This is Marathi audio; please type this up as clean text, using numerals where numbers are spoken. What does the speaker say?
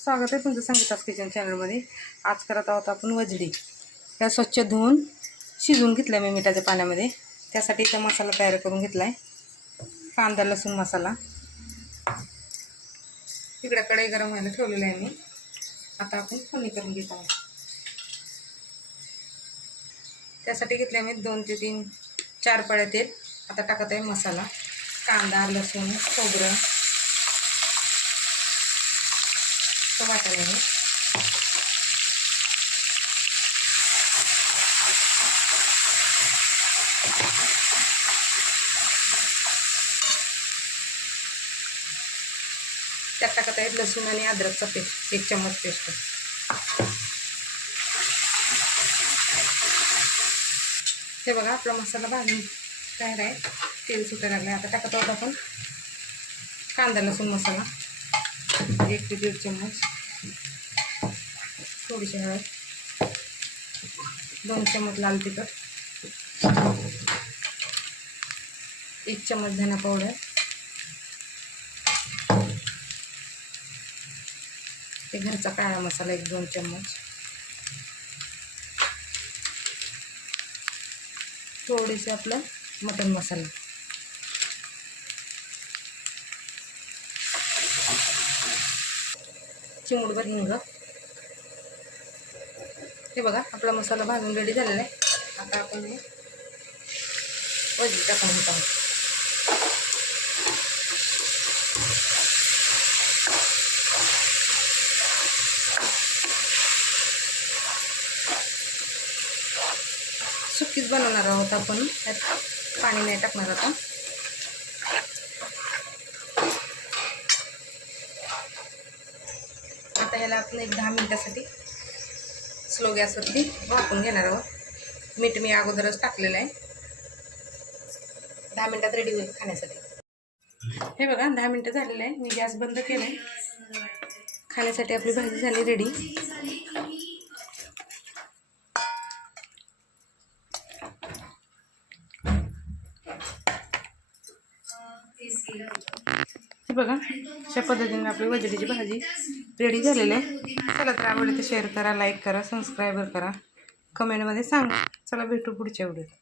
स्वागत आहे तुमचं संगीता's किचन चॅनलमध्ये। आज करत आहोत आपण वजडी। त्या स्वच्छ धुवून शिजवून घेतल्या मी मिठाच्या पाण्यामध्ये। त्यासाठी इथे मसाला तयार करून घेतलाय। कांदा लसूण मसाला। इकडे कढई गरम व्हायला ठेवलेली आहे मी। आता आपण फोडणी करून घेत आहोत। त्यासाठी घेतले मी 2 ते 3 4 पळ्या तेल। आता टाकत आहे मसाला, कांदा लसूण खोबरं वाटाणे आहे। त्यात टाकत आहे लसूण आणि अद्रकचा पेस्ट 1 चम्मच पेस्ट। हे बघा आपला मसाला भाजून तयार आहे। तेल सुटायला लागले। आता टाकत आहोत आपण कांदा लसूण मसाला 1 ते 1.5 चम्मच। थोडीशी हळद, 2 चम्मच लाल तिखट, 1 चम्मच धना पावडर, ते घरचा काळा मसाला 1-2 चम्मच, थोडेसे आपलं मटन मसाला, चिमूटभर हिंग। हे बघा आपला मसाला भाजून रेडी झालेला आहे। आता आपण हे वजडी टाकून घेत आहोत। सुकीच बनवणार आहोत आपण, त्यात पाणी नाही टाकणार आता। आता याला आपण 10 मिनिटासाठी स्लो गॅसवरती वाफवून घेणार आहोत। मीठ मी अगोदरच टाकलेलं आहे। 10 मिनिटात रेडी होईल खाण्यासाठी। हे बघा 10 मिनिटं झालेलं आहे। मी गॅस बंद केलाय। खाण्यासाठी आपली भाजी झाली रेडी। हे बघा अशा पद्धतीने आपली वजडीची भाजी रेडी झालेली आहे। चला तर आवडली तर शेअर करा, लाईक करा, सबस्क्राईब करा, कमेंटमध्ये सांगा। चला भेटू पुढच्या व्हिडिओत।